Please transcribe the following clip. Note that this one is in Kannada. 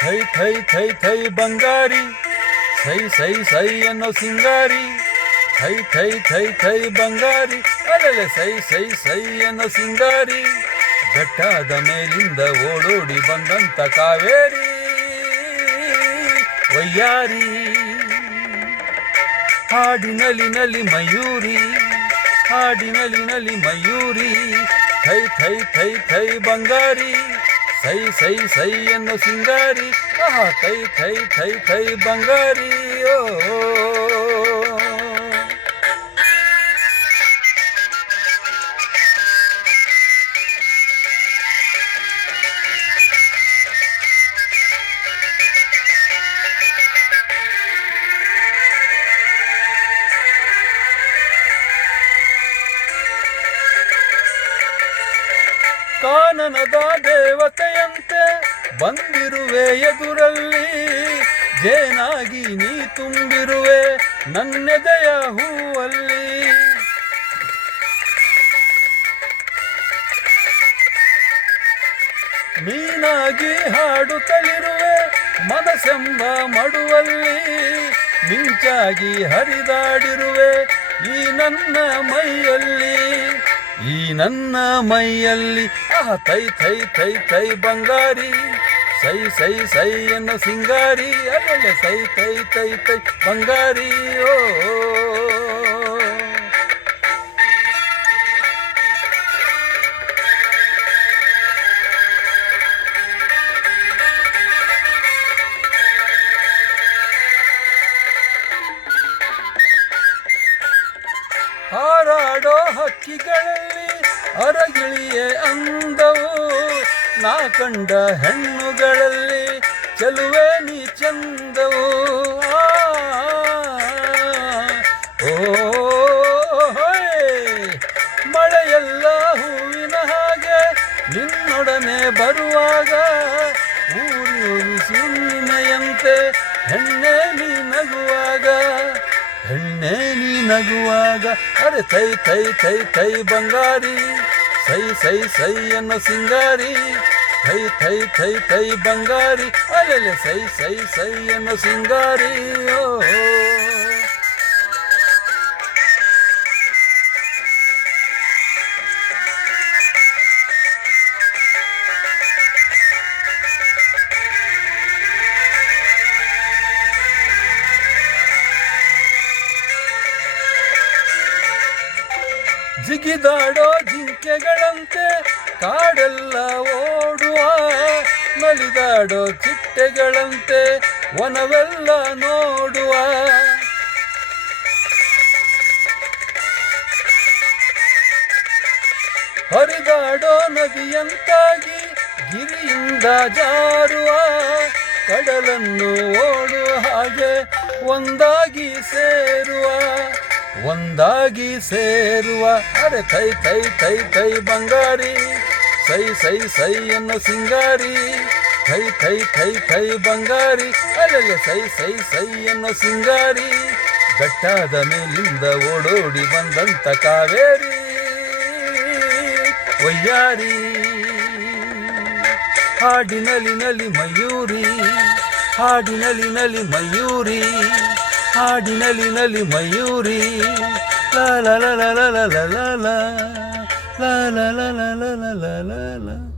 ಥೈ ಥೈ ಥೈ ಥೈ ಬಂಗಾರಿ, ಸೈ ಸೈ ಸೈ ಅನ್ನೋ ಸಿಂಗಾರಿ. ಥೈ ಥೈ ಥೈ ಥೈ ಬಂಗಾರಿ, ಅಲ್ಲಲೆ ಸೈ ಸೈ ಸೈ ಅನ್ನೋ ಸಿಂಗಾರಿ. ಬೆಟ್ಟದ ಮೇಲಿಂದ ಓಡೋಡಿ ಬಂದಂತ ಕಾವೇರಿ ವಯ್ಯಾರಿ. ಹಾಡಿನಲಿ ಮಯೂರಿ, ಹಾಡಿನಲಿ ಮಯೂರಿ. ಥೈ ಥೈ ಥೈ ಥೈ ಬಂಗಾರಿ, ಸೈ ಸೈ ಸೈ ಅನ್ನೋ ಸಿಂಗಾರಿ. ಆಹಾ ಥೈ ಥೈ ಥೈ ಥೈ ಬಂಗಾರಿ. ಓ ಕಾನನದ ದೇವತೆಯಂತೆ ಬಂದಿರುವೆ ಎದುರಲ್ಲಿ, ಜೇನಾಗಿ ನೀ ತುಂಬಿರುವೆ ನನ್ನೆದೆಯ ಹೂವಲ್ಲಿ. ಮೀನಾಗಿ ಹಾಡುತ್ತಲಿರುವೆ ಮನಸೆಂಬ ಮಡುವಲ್ಲಿ, ಮಿಂಚಾಗಿ ಹರಿದಾಡಿರುವೆ ಈ ನನ್ನ ಮೈಯಲ್ಲಿ, ಈ ನನ್ನ ಮೈಯಲ್ಲಿ. ಆಹ ಥೈ ಥೈ ಥೈ ಥೈ ಬಂಗಾರಿ, ಸೈ ಸೈ ಸೈ ಅನ್ನೋ ಸಿಂಗಾರಿ. ಅಲ್ಲಲ್ಲ ಸೈ ಥೈ ಥೈ ಥೈ ಬಂಗಾರಿ. ಓ ಹಾರಾಡೋ ಹಕ್ಕಿಗಳಲ್ಲಿ ಅರಗಿಳಿಯೇ ಅಂದವು, ನಾ ಕಂಡ ಹೆಣ್ಣುಗಳಲ್ಲಿ ಚೆಲುವೆ ನೀ ಚಂದವು. ಓ ಮಳೆಯೆಲ್ಲ ಹೂವಿನ ಹಾಗೆ ನಿನ್ನೊಡನೆ ಬರುವಾಗ, ಊರು ಸುಣ್ಣಿಮೆಯಂತೆ ಹೆಣ್ಣೆ ನೀ ನಗುವಾಗ, ಹೆಣ್ಣೆ ನೀ ನಗುವಾಗ. ಅರೆ ಥೈ ಥೈ ಥೈ ಥೈ ಬಂಗಾರಿ, ಸೈ ಸೈ ಸೈ ಅನ್ನೋ ಸಿಂಗಾರಿ. ಥೈ ಥೈ ಥೈ ಥೈ ಬಂಗಾರಿ, ಅಲ್ಲಲೆ ಸೈ ಸೈ ಸೈ ಅನ್ನೋ ಸಿಂಗಾರಿ. ಓ ಜಿಗಿದಾಡೋ ಜಿಂಕೆಗಳಂತೆ ಕಾಡೆಲ್ಲ ಓಡುವ, ನಲಿದಾಡೋ ಚಿಟ್ಟೆಗಳಂತೆ ವನವೆಲ್ಲ ನೋಡುವ. ಹರಿದಾಡೋ ನದಿಯಂತಾಗಿ ಗಿರಿಯಿಂದ ಜಾರುವ, ಕಡಲನ್ನು ಓಡುವ ಹಾಗೆ ಒಂದಾಗಿ ಸೇರುವ, ಒಂದಾಗಿ ಸೇರುವ. ಅರೆ ಥೈ ಥೈ ಥೈ ಥೈ ಬಂಗಾರಿ, ಸೈ ಸೈ ಸೈ ಅನ್ನೋ ಸಿಂಗಾರಿ. ಥೈ ಥೈ ಥೈ ಥೈ ಬಂಗಾರಿ, ಅಲ್ಲಲ್ಲ ಸೈ ಸೈ ಸೈ ಅನ್ನೋ ಸಿಂಗಾರಿ. ಬೆಟ್ಟದ ಮೇಲಿಂದ ಓಡೋಡಿ ಬಂದಂತ ಕಾವೇರಿ ವಯ್ಯಾರಿ. ಹಾಡಿನಲಿ ಮಯೂರಿ, ಹಾಡಿನಲಿ ಮಯೂರಿ, ಹಾಡಿನಲಿ ಮಯೂರಿ. ಲಾ ಲಾ ಲಾ ಲಾ ಲಾ ಲಾ ಲಾ ಲಾ ಲಾ ಲಾ ಲಾ ಲಾ ಲಾ ಲಾ ಲಾ.